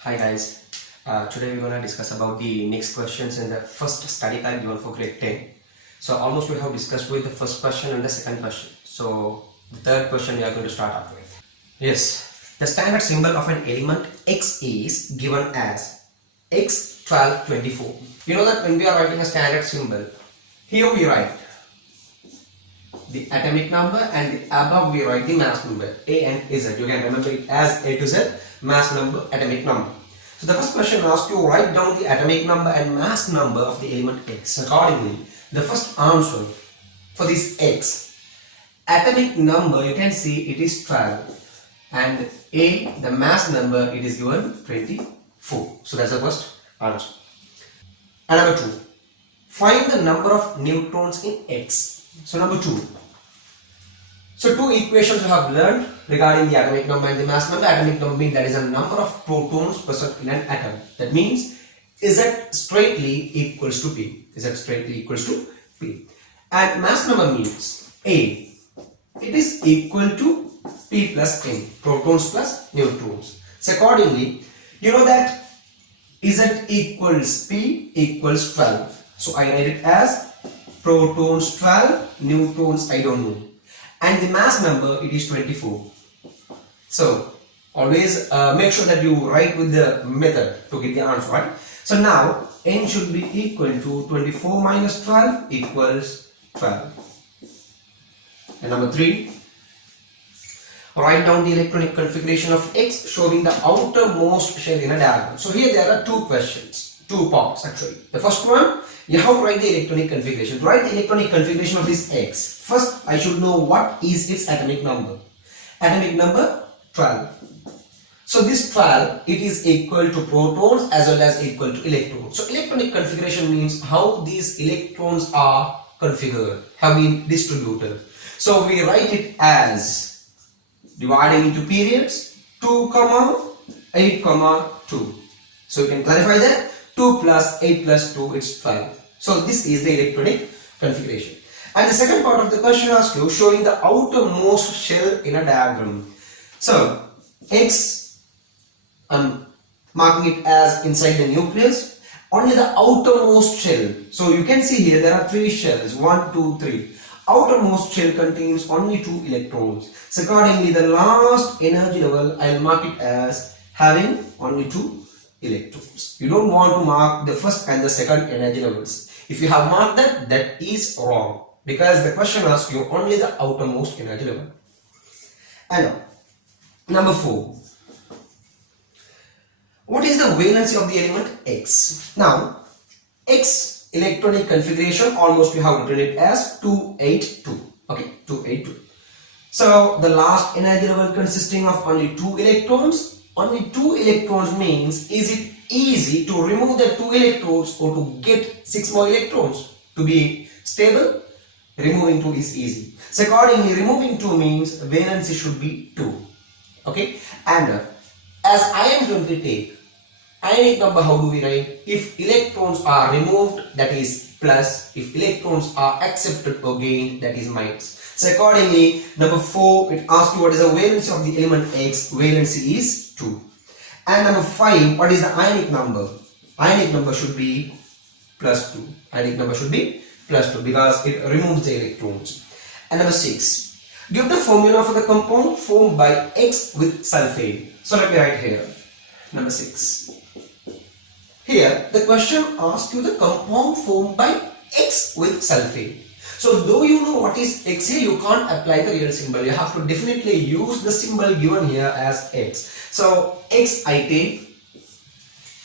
Hi guys, today we're going to discuss about the next questions in the first study guide given for grade 10. So almost we have discussed with the first question and the second question. So the third question we are going to start up with. Yes, the standard symbol of an element X is given as X1224. You know that when we are writing a standard symbol, here we write the atomic number and the above we write the mass number A and Z. You can remember it as A to Z, mass number, atomic number. So the first question asks you write down the atomic number and mass number of the element X. Accordingly, the first answer for this X, atomic number you can see it is 12 and A, the mass number, it is given 24. So that's the first answer. And number 2, find the number of neutrons in X. So number 2. So two equations you have learned regarding the atomic number and the mass number. Atomic number means that is a number of protons present in an atom. That means Z straightly equals to P. Z straightly equals to P. And mass number means A. It is equal to P plus N. Protons plus neutrons. So accordingly, you know that Z equals P equals 12. So I write it as protons 12, neutrons I don't know. And the mass number it is 24. So always make sure that you write with the method to get the answer, right? So now n should be equal to 24 minus 12 equals 12. And number 3, write down the electronic configuration of X showing the outermost shell in a diagram. So here there are two questions, two parts actually. The first one, you have to write the electronic configuration. To write the electronic configuration of this X, first I should know what is its atomic number. Atomic number 12. So this 12, it is equal to protons as well as equal to electrons. So electronic configuration means how these electrons are configured, have been distributed. So we write it as dividing into periods 2, 8, 2. So you can clarify that 2 plus 8 plus 2 is 12. So this is the electronic configuration. And the second part of the question asks you showing the outermost shell in a diagram. So X, I'm marking it as inside the nucleus, only the outermost shell. So you can see here there are 3 shells, 1, 2, 3. Outermost shell contains only 2 electrons. So accordingly the last energy level I'll mark it as having only 2 electrons. You don't want to mark the first and the second energy levels. If you have marked that, that is wrong because the question asks you only the outermost energy level. And number 4, what is the valency of the element X? Now X electronic configuration almost we have written it as 282. Okay, 282. So the last energy level consisting of only 2 electrons. Only 2 electrons means is it easy to remove the 2 electrons or to get 6 more electrons to be stable? Removing 2 is easy. So accordingly removing 2 means valency should be 2. Okay, and as ions when we take ionic number, how do we write? If electrons are removed, that is plus. If electrons are accepted or gained, that is minus. So accordingly, number 4, it asks you what is the valency of the element X. Valency is 2. And number 5, what is the ionic number? Ionic number should be plus 2. Ionic number should be plus 2 because it removes the electrons. And number 6, give the formula for the compound formed by X with sulfate. So let me write here. Number 6. Here the question asks you the compound formed by X with sulfate. So though you know what is X here, you can't apply the real symbol. You have to definitely use the symbol given here as X. So X I take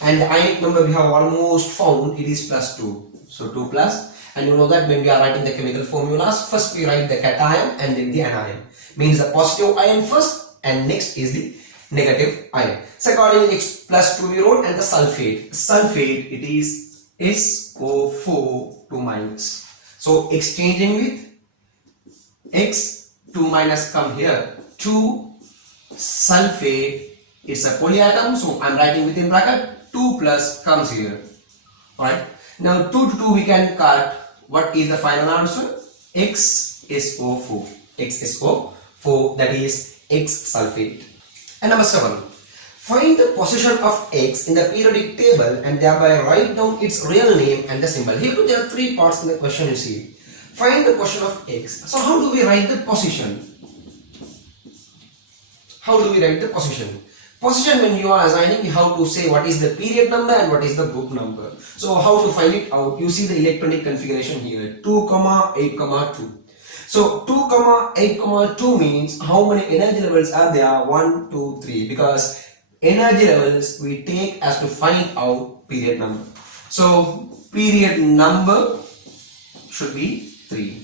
and the ionic number we have almost found, it is plus 2. So 2 plus, and you know that when we are writing the chemical formulas, first we write the cation and then the anion. Means the positive ion first and next is the negative ion. So accordingly X plus 2 we wrote, and the sulfate. Sulfate it is SO4 2 minus. So exchanging with X, 2 minus come here, 2 sulfate, it's a polyatom, so I'm writing within bracket, 2 plus comes here. Alright, now 2 to 2 we can cut. What is the final answer? XSO4. XSO4, that is X sulfate. And number 7, Find the position of X in the periodic table and thereby write down its real name and the symbol. Here there are three parts in the question you see. Find the position of X. So how do we write the position? How do we write the position? Position, when you are assigning, you have to say what is the period number and what is the group number. So how to find it out? You see the electronic configuration here, 2, 8, 2. So 2, 8, 2 means how many energy levels are there? 1, 2, 3. Because energy levels we take as to find out period number. So period number should be 3.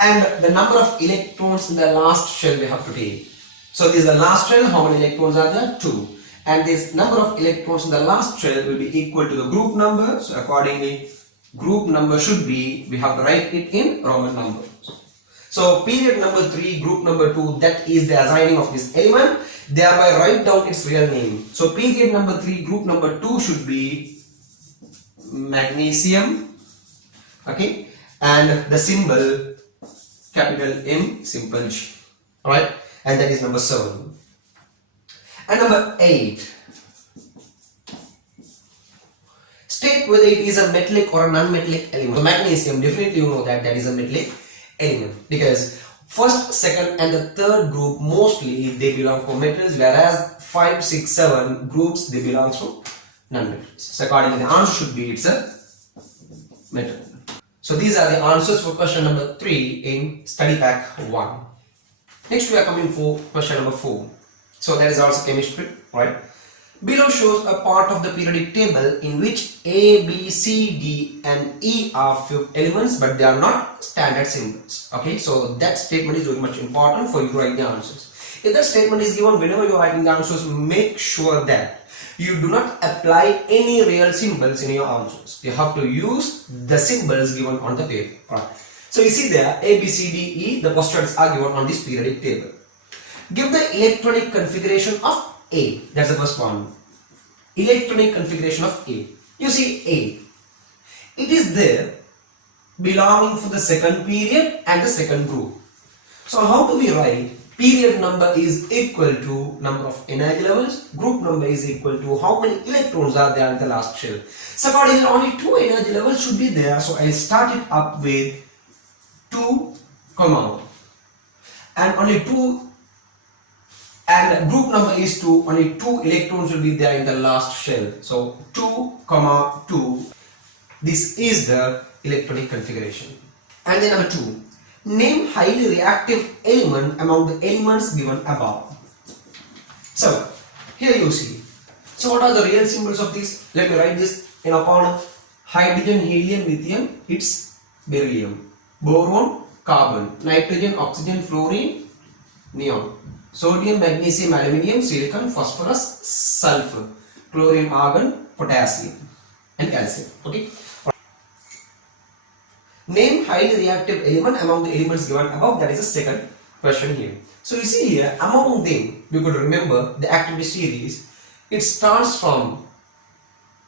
And the number of electrons in the last shell we have to take. So this is the last shell. How many electrons are there? 2. And this number of electrons in the last shell will be equal to the group number. So accordingly, group number should be, we have to write it in Roman numbers. So period number 3, group number 2, that is the assigning of this element. Thereby write down its real name. So period number 3, group number 2 should be magnesium. Okay. And the symbol capital M, simple G. Alright. And that is number 7. And number 8. State whether it is a metallic or a non-metallic element. So magnesium, definitely you know that is a metallic element. Because first, second and the third group mostly they belong to metals, whereas 5, 6, 7 groups they belong to non-metals. So accordingly the answer should be it's a metal. So these are the answers for question number 3 in study pack 1. Next we are coming for question number 4. So that is also chemistry, right? Below shows a part of the periodic table in which A, B, C, D and E are fifth elements, but they are not standard symbols. Okay, so that statement is very much important for you to write the answers. If that statement is given whenever you are writing the answers, make sure that you do not apply any real symbols in your answers. You have to use the symbols given on the paper. Right. So you see there A, B, C, D, E, the postulates are given on this periodic table. Give the electronic configuration of A. That's the first one. Electronic configuration of A. You see A. It is there belonging for the second period and the second group. So how do we write? Period number is equal to number of energy levels. Group number is equal to how many electrons are there in the last shell. So accordingly only 2 energy levels should be there. So I'll start it up with 2, and only 2, and group number is 2, only 2 electrons will be there in the last shell. So 2, 2, this is the electronic configuration. And then number 2, name highly reactive element among the elements given above. So here you see. So what are the real symbols of this? Let me write this in a corner. Hydrogen, helium, lithium, it's beryllium. Boron, carbon. Nitrogen, oxygen, fluorine, neon. Sodium, magnesium, aluminium, silicon, phosphorus, sulfur. Chlorine, argon, potassium and calcium. Okay. Name highly reactive element among the elements given above. That is the second question here. So you see here, among them, you could remember the activity series. It starts from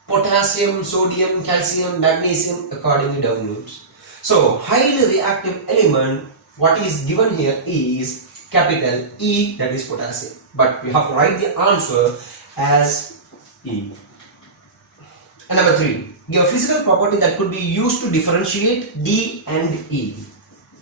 potassium, sodium, calcium, magnesium, accordingly downwards. So highly reactive element, what is given here is capital E, that is potassium. But we have to write the answer as E. And number 3, give a physical property that could be used to differentiate D and E.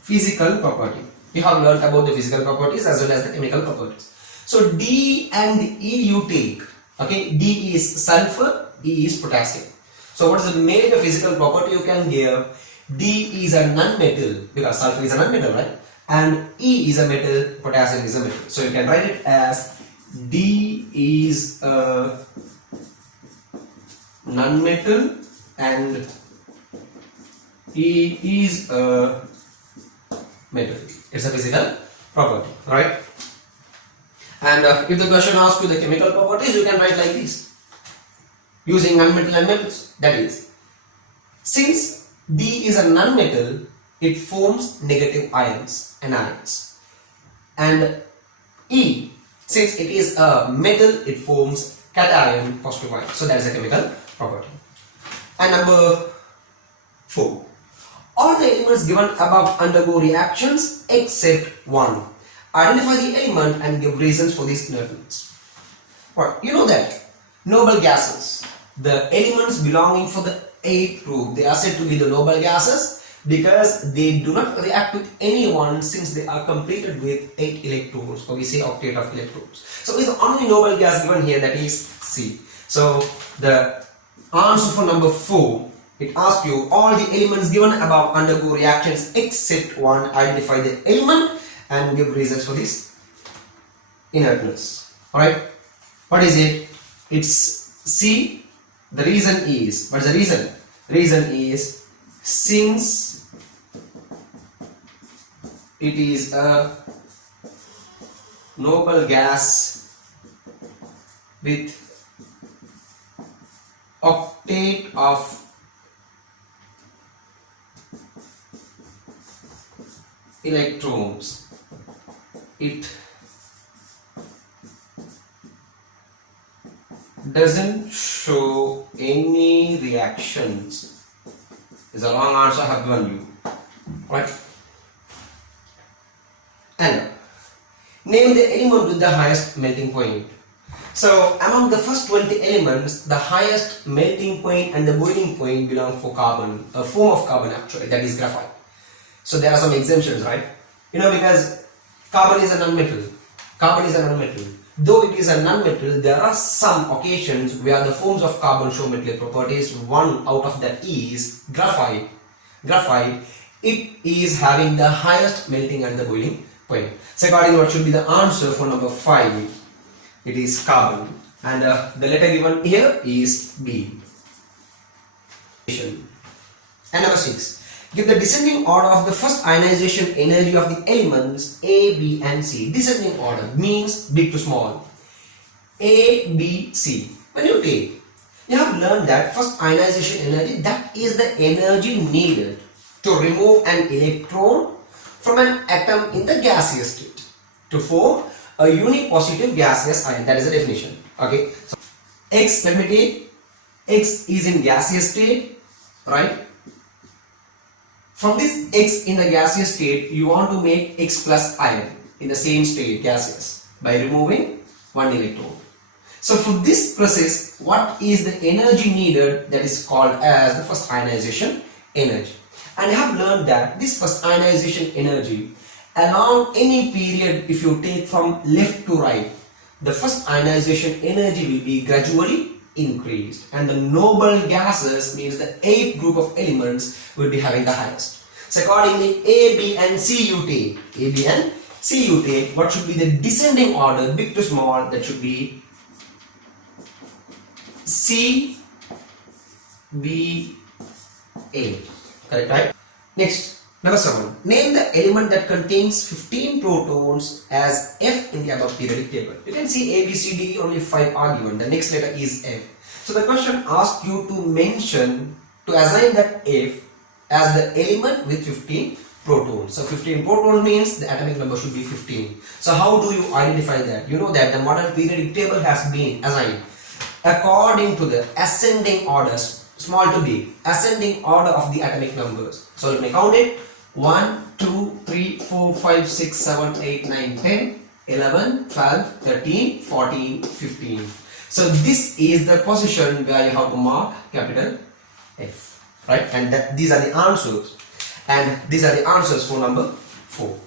Physical property. We have learned about the physical properties as well as the chemical properties. So D and E you take. Okay, D is sulfur, E is potassium. So what is the major physical property you can give? D is a non-metal because sulfur is a non-metal, right? And E is a metal, potassium is a metal. So you can write it as D is a non-metal and E is a metal. It's a physical property, right? And if the question asks you the chemical properties, you can write like this using non-metal and metals. That is, since D is a non-metal, it forms negative ions, anions. And E, since it is a metal, it forms cation, positive ion. So that is a chemical property. And number 4, all the elements given above undergo reactions except one. Identify the element and give reasons for these inertness. Or you know that noble gases, the elements belonging for the 8th group, they are said to be the noble gases because they do not react with anyone since they are completed with 8 electrons, or we say octet of electrons. So is the only noble gas given here, that is C. So the answer for number 4, it asks you all the elements given above undergo reactions except one. Identify the element and give reasons for this inertness. Alright, what is it? It's C. The reason is, what is the reason? Reason is since it is a noble gas with octet of electrons, it doesn't show any reactions. Is a long answer I have given you, right? And name the element with the highest melting point. So among the first 20 elements, the highest melting point and the boiling point belong for carbon, a form of carbon actually, that is graphite. So there are some exemptions, right? You know, because carbon is a non-metal. Carbon is a non-metal. Though it is a non-metal, there are some occasions where the forms of carbon show metallic properties. One out of that is graphite. Graphite, it is having the highest melting and the boiling point. So according, what should be the answer for number 5? It is carbon, and the letter given here is B. And number 6. Give the descending order of the first ionization energy of the elements A, B and C. Descending order means big to small. A, B, C. When you take, you have learned that first ionization energy, that is the energy needed to remove an electron from an atom in the gaseous state to form a unipositive gaseous ion. That is the definition. Okay. So X, let me take, X is in gaseous state, right? From this X in the gaseous state, you want to make X plus ion in the same state, gaseous, by removing one electron. So for this process, what is the energy needed? That is called as the first ionization energy. And I have learned that this first ionization energy, along any period, if you take from left to right, the first ionization energy will be gradually increased, and the noble gases means the 8th group of elements will be having the highest. So accordingly, A, B and C you take. A, B and C you take. What should be the descending order, big to small? That should be C, B, A. Correct, right? Next, number 7. Name the element that contains 15 protons as F in the above periodic table. You can see A, B, C, D, only 5 are given. The next letter is F. So the question asks you to assign that F as the element with 15 protons. So 15 protons means the atomic number should be 15. So how do you identify that? You know that the modern periodic table has been assigned according to the ascending orders, small to big, ascending order of the atomic numbers. So let me count it. 1, 2, 3, 4, 5, 6, 7, 8, 9, 10, 11, 12, 13, 14, 15. So this is the position where you have to mark capital F, right? And these are the answers, and these are the answers for number 4.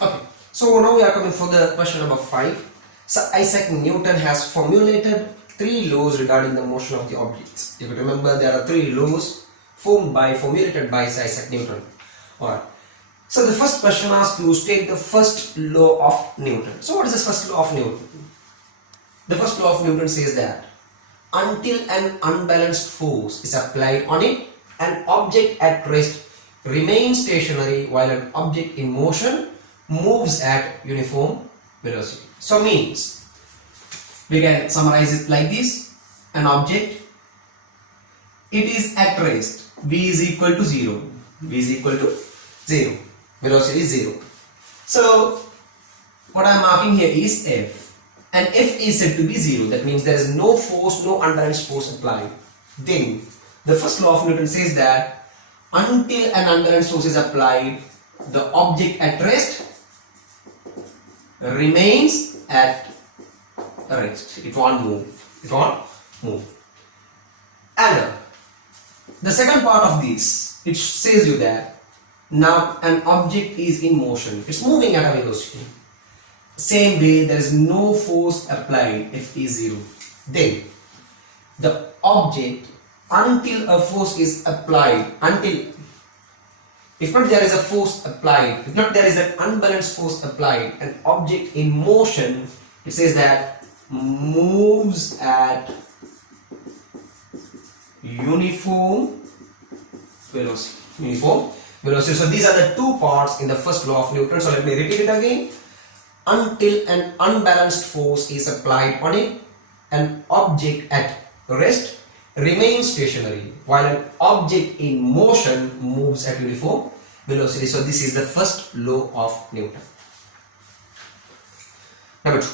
Okay, so now we are coming for the question number 5. So Isaac Newton has formulated 3 laws regarding the motion of the objects. You can remember there are 3 laws formulated by Isaac Newton. Alright. So the first question asks you to state the first law of Newton. So what is the first law of Newton? The first law of Newton says that until an unbalanced force is applied on it, an object at rest remains stationary while an object in motion moves at uniform velocity. So means we can summarize it like this. An object, it is at rest, v is equal to 0, v is equal to 0, velocity is 0. So what I am marking here is F, and F is said to be 0. That means there is no force, no unbalanced force applied. Then the first law of Newton says that until an unbalanced force is applied, the object at rest remains at rest. It won't move. It won't move. And the second part of this, it says you that now an object is in motion. It's moving at a velocity. Same way, there is no force applied if T is 0. Then the object, until a force is applied, if not there is a force applied, if not there is an unbalanced force applied, an object in motion, it says that moves at uniform velocity. Uniform velocity. So these are the two parts in the first law of Newton. So let me repeat it again. Until an unbalanced force is applied on it, an object at rest remains stationary, while an object in motion moves at uniform velocity. So this is the first law of Newton. Number 2.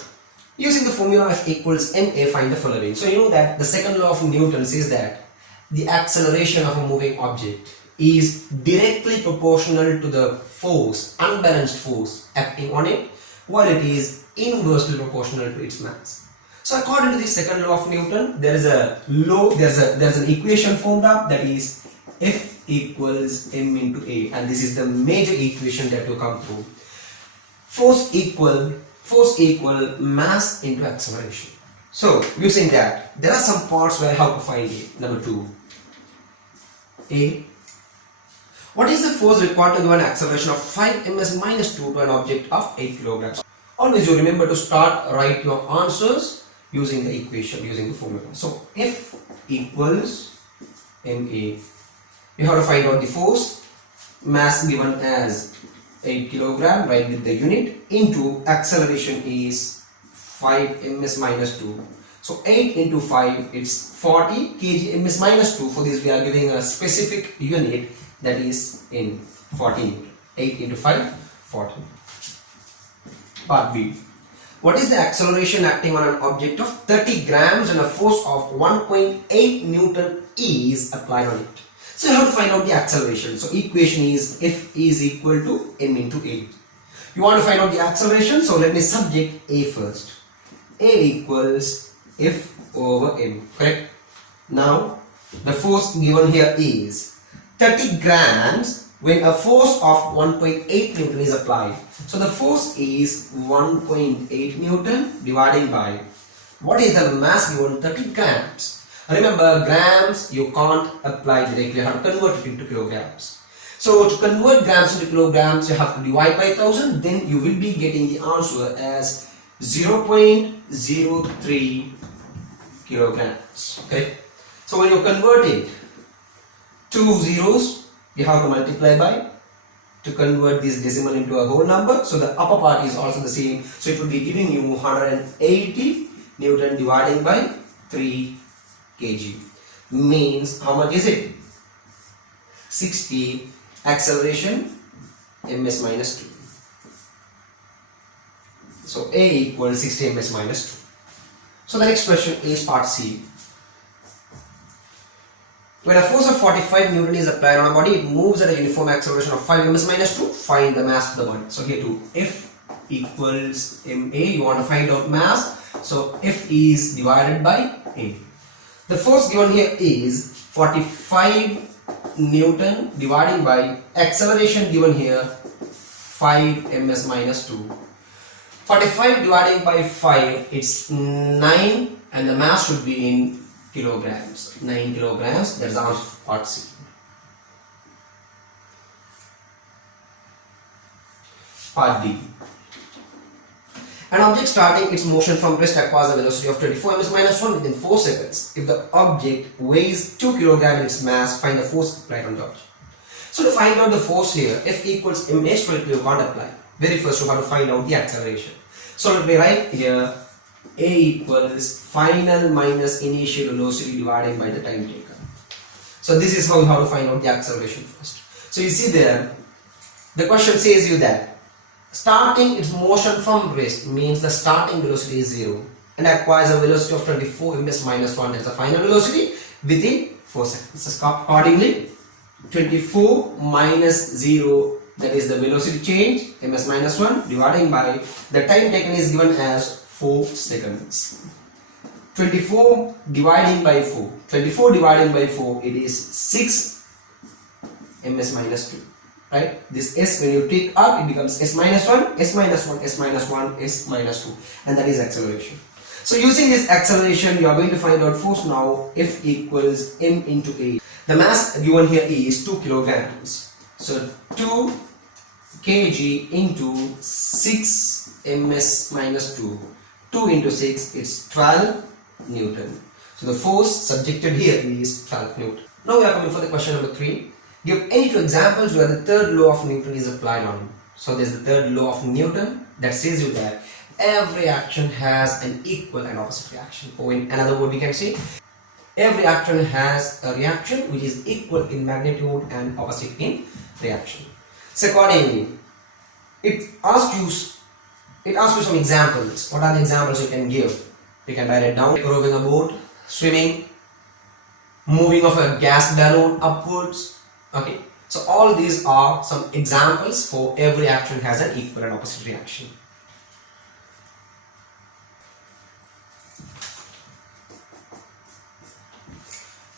Using the formula F equals ma, find the following. So you know that the second law of Newton says that the acceleration of a moving object is directly proportional to the force, unbalanced force acting on it, while it is inversely proportional to its mass. So according to the second law of Newton, there is a law, there's an equation formed up, that is F equals m into a, and this is the major equation that will come through. Force equal mass into acceleration. So using that, there are some parts where how to find it. Number 2, A. What is the force required to give an acceleration of 5 ms minus 2 to an object of 8 kilograms? Always you remember to write your answers using the equation, using the formula. So F equals ma. You have to find out the force, mass given as 8 kilogram, right, with the unit, into acceleration is 5 ms minus 2. So 8 into 5, it's 40 kg ms minus 2. For this we are giving a specific unit, that is in 40. 8 into 5, 40. Part B. What is the acceleration acting on an object of 30 grams and a force of 1.8 Newton is applied on it? So you have to find out the acceleration. So equation is F is equal to m into a. You want to find out the acceleration, so let me subject a first. A equals F over m, correct? Now the force given here is 30 grams when a force of 1.8 Newton is applied. So the force is 1.8 Newton divided by, what is the mass given? 30 grams. Remember, grams you can't apply directly, you have to convert it into kilograms. So to convert grams into kilograms, you have to divide by 1000, then you will be getting the answer as 0.03 kilograms. Okay. So when you convert it, 2 zeros you have to multiply by to convert this decimal into a whole number. So the upper part is also the same. So it will be giving you 180 Newton dividing by 3 kg. Means how much is it? 60 acceleration ms minus 2. So A equals 60 ms minus 2. So the next question is part C. When a force of 45 Newton is applied on a body, it moves at a uniform acceleration of 5 ms minus 2. Find the mass of the body. So here too, F equals ma. You want to find out mass. So F is divided by A. The force given here is 45 Newton dividing by acceleration given here 5 ms minus 2. 45 dividing by 5, it's 9, and the mass should be in kilograms. 9 kilograms. That's the answer for part C. Part D. An object starting its motion from rest acquires a velocity of 24 ms minus 1 within 4 seconds. If the object weighs 2 kg in its mass, find the force applied on the object. So to find out the force here, F equals ma, straight you can't apply. Very first you have to find out the acceleration. So let me write here A equals final minus initial velocity divided by the time taken. So this is how you have to find out the acceleration first. So you see there, the question says you that starting its motion from rest means the starting velocity is 0 and acquires a velocity of 24 ms minus 1, that's the final velocity, within 4 seconds. So accordingly, 24 minus 0, that is the velocity change, ms minus 1, dividing by the time taken is given as 4 seconds. 24 dividing by 4. 24 dividing by 4, it is 6 ms minus 2. Right? This s, when you take up, it becomes s minus 1, s minus 1, s minus 1, s minus 2. And that is acceleration. So using this acceleration, you are going to find out force now. F equals m into a. The mass given here is 2 kilograms. So 2 kg into 6 ms minus 2. 2 into 6 is 12 Newton. So the force subjected here is 12 Newton. Now we are coming for the question number 3. Give any two examples where the third law of Newton is applied on. So there is the third law of Newton that says you that every action has an equal and opposite reaction. Or in another word we can say, every action has a reaction which is equal in magnitude and opposite in reaction. So accordingly, it asks you some examples. What are the examples you can give? You can write it down. Rowing a boat, swimming, moving of a gas balloon upwards. Okay, so all these are some examples for every action has an equal and opposite reaction.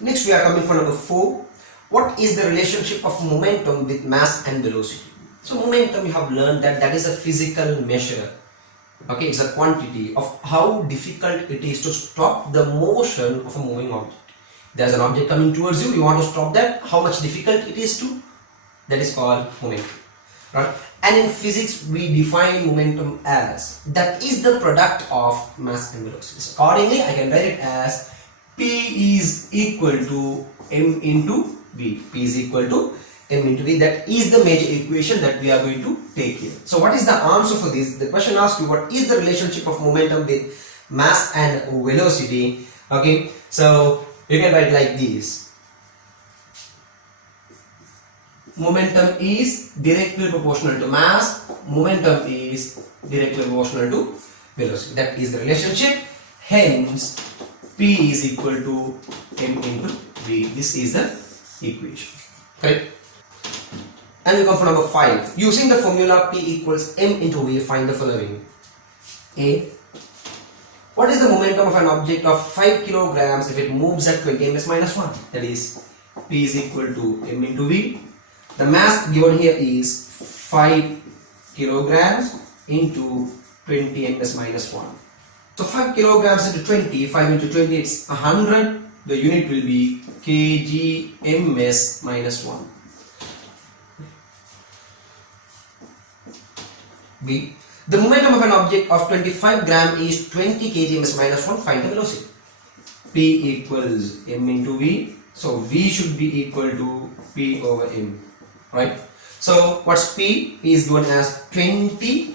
Next we are coming for number 4. What is the relationship of momentum with mass and velocity? So momentum, you have learned that is a physical measure. Okay, it's a quantity of how difficult it is to stop the motion of a moving object. There's an object coming towards you, you want to stop that, how much difficult it is to, that is called momentum. Right? And in physics we define momentum as, that is the product of mass and velocity. So accordingly I can write it as P is equal to m into v. P is equal to m into v. That is the major equation that we are going to take here. So what is the answer for this? The question asks you what is the relationship of momentum with mass and velocity. Okay, so you can write like this. Momentum is directly proportional to mass. Momentum is directly proportional to velocity. That is the relationship. Hence, P is equal to m into v. This is the equation. Correct? And we come for number 5. Using the formula P equals m into v, find the following. A. What is the momentum of an object of 5 kilograms if it moves at 20 ms minus 1? That is, P is equal to m into v. The mass given here is 5 kilograms into 20 ms minus 1. So 5 kilograms into 20, 5 into 20, it's 100. The unit will be kg ms minus 1. B. The momentum of an object of 25 gram is 20 kg ms minus 1. Find the velocity. P equals m into v. So v should be equal to p over m. Right? So what's p? P is given as 20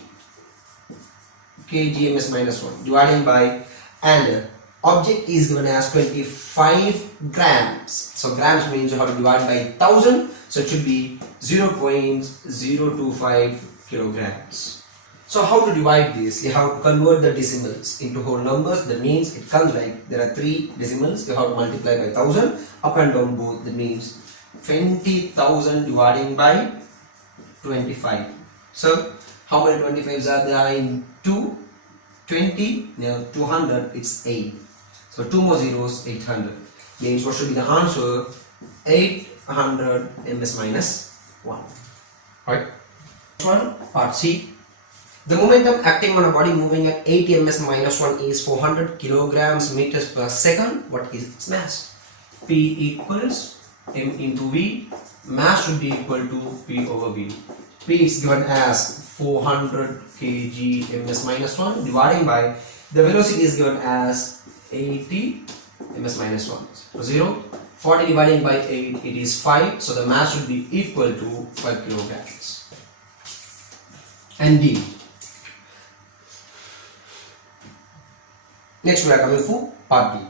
kg ms minus 1 dividing by, and object is given as 25 grams. So grams means you have to divide by 1000. So it should be 0.025 kilograms. So how to divide this? You have to convert the decimals into whole numbers. That means it comes like there are 3 decimals. You have to multiply by 1000 up and down both. That means 20,000 dividing by 25. So how many 25s are there in 2? 20, 200, it's 8. So 2 more zeros, 800. Means what should be the answer? 800 ms minus 1. Right? Next one, part C. The momentum acting on a body moving at 80 ms minus 1 is 400 kilograms meters per second. What is its mass? P equals m into v. Mass should be equal to p over v. P is given as 400 kg ms minus 1 dividing by, the velocity is given as 80 ms minus 1. So 0, 40 dividing by 8, it is 5. So the mass should be equal to 5 kilograms. And D. Next we are coming for part B.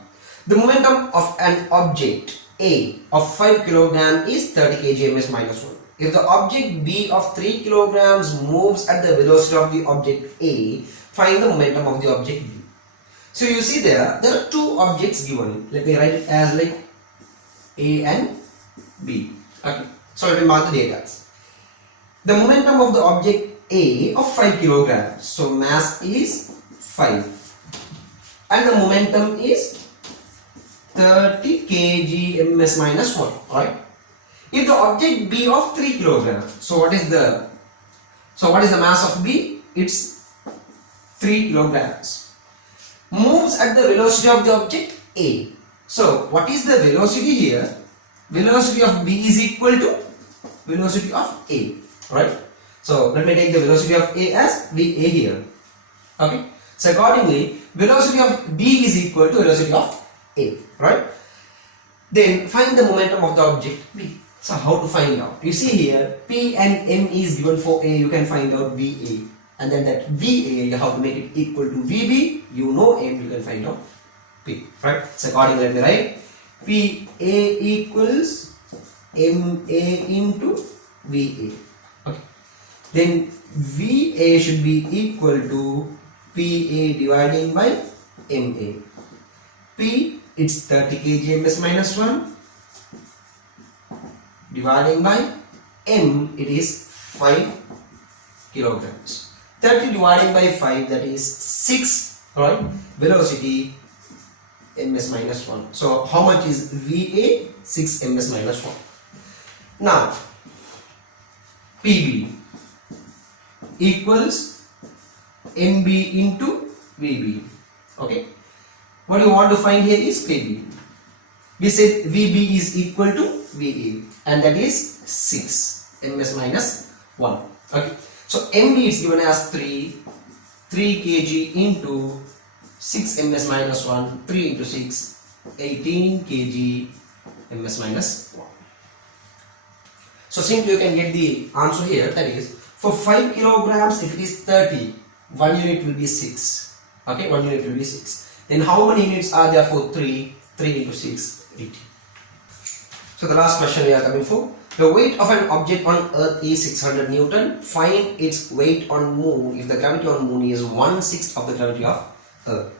The momentum of an object A of 5 kg is 30 kg ms minus 1. If the object B of 3 kg moves at the velocity of the object A, find the momentum of the object B. So you see there are 2 objects given. Let me write it as like A and B. Okay. So let me mark the data. The momentum of the object A of 5 kg. So mass is 5. and the momentum is 30 kg ms minus 1, right? If the object B of 3 kg, so what is the mass of B? It's 3 kilograms. Moves at the velocity of the object A. So what is the velocity here? Velocity of B is equal to velocity of A, right? So let me take the velocity of A as VA here. Okay. So accordingly, velocity of B is equal to velocity of A, right? Then find the momentum of the object B. So how to find out? You see here, P and M is given for A, you can find out VA. And then that VA, you have to make it equal to VB. You know M, you can find out P, right? So accordingly, let me write PA equals MA into VA. Okay. Then VA should be equal to PA dividing by MA. P, it's 30 kg ms minus 1 dividing by M, it is 5 kilograms. 30 dividing by 5, that is 6, right? Velocity ms minus 1. So how much is VA? 6 ms minus 1. Now PB equals MB into VB. Okay. What you want to find here is PB. We said VB is equal to VA, and that is 6 ms minus 1. Okay. So MB is given as 3 kg into 6 ms minus 1, 3 into 6, 18 kg ms minus 1. So simply you can get the answer here, that is for 5 kilograms, if it is 30, 1 unit will be 6. Okay, 1 unit will be 6. Then how many units are there for 3? 3 into 6, 18. So the last question we are coming for. The weight of an object on Earth is 600 Newton. Find its weight on Moon if the gravity on Moon is 1/6 of the gravity of Earth.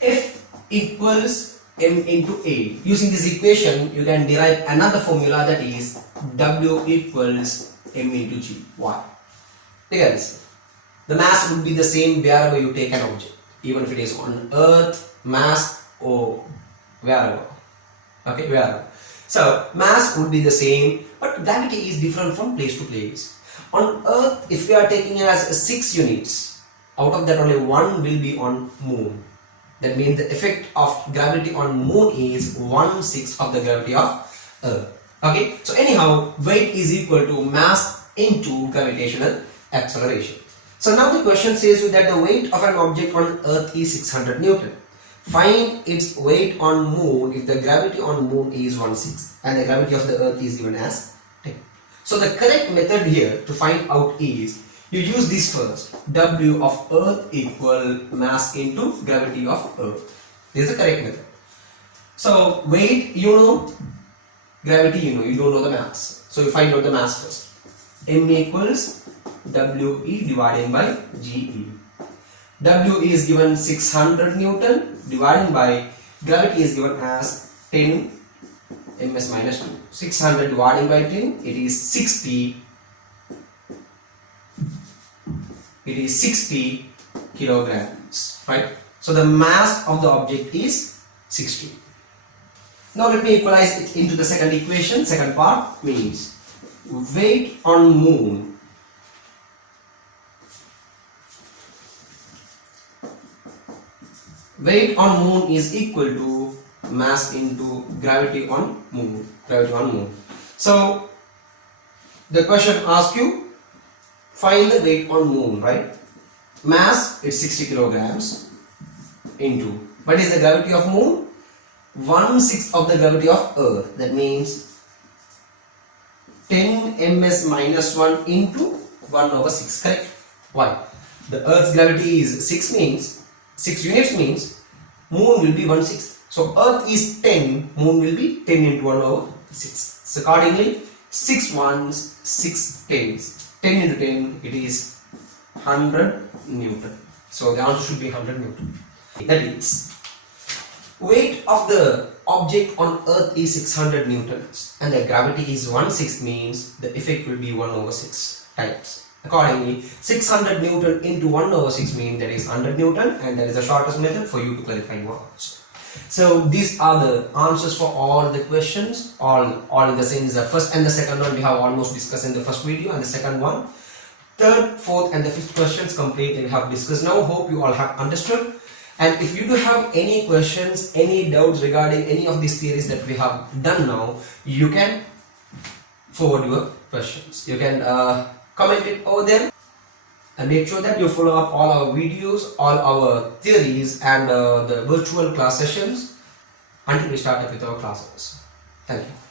F equals M into A. Using this equation, you can derive another formula, that is W equals M into G. Why? Because the mass would be the same wherever you take an object, even if it is on Earth, mass, or wherever. Okay, wherever. So mass would be the same, but gravity is different from place to place. On Earth, if we are taking it as 6 units, out of that only 1 will be on Moon. That means the effect of gravity on Moon is 1/6 of the gravity of Earth. Okay, so anyhow, weight is equal to mass into gravitational acceleration. So now the question says you that the weight of an object on Earth is 600 Newton. Find its weight on Moon if the gravity on Moon is 1/6 and the gravity of the Earth is given as 10. So the correct method here to find out is you use this first. W of Earth equal mass into gravity of Earth. This is the correct method. So weight you know, gravity you know, you don't know the mass. So you find out the mass first. M equals WE dividing by GE. W is given 600 Newton dividing by gravity is given as 10 ms minus 2. 600 dividing by 10, it is 60. It is 60 kilograms, right? So the mass of the object is 60. Now let me equalize it into the second equation. Second part means weight on Moon is equal to mass into gravity on Moon. So the question asks you find the weight on Moon, right? Mass is 60 kilograms into what is the gravity of Moon? 1/6 of the gravity of Earth. That means 10 ms minus 1 into 1/6. Correct? Why? The Earth's gravity is 6 units means Moon will be 1/6. So Earth is 10, Moon will be 10 into 1/6. So accordingly, 6 ones, 6 tens. 10 into 10, it is 100 Newton. So the answer should be 100 Newton. That is, weight of the object on Earth is 600 Newtons and the gravity is 1/6 means the effect will be 1/6 times. Accordingly, 600 Newton into 1 over 6 means that is 100 Newton, and that is the shortest method for you to clarify your answer. So these are the answers for all the questions, all in the sense the first and the second one we have almost discussed in the first video, and the second one, third, fourth and the fifth questions completely we have discussed. Now hope you all have understood, and if you do have any questions, any doubts regarding any of these theories that we have done now, you can forward your questions. You can comment it over there, and make sure that you follow up all our videos, all our theories and the virtual class sessions until we start up with our classes. Thank you.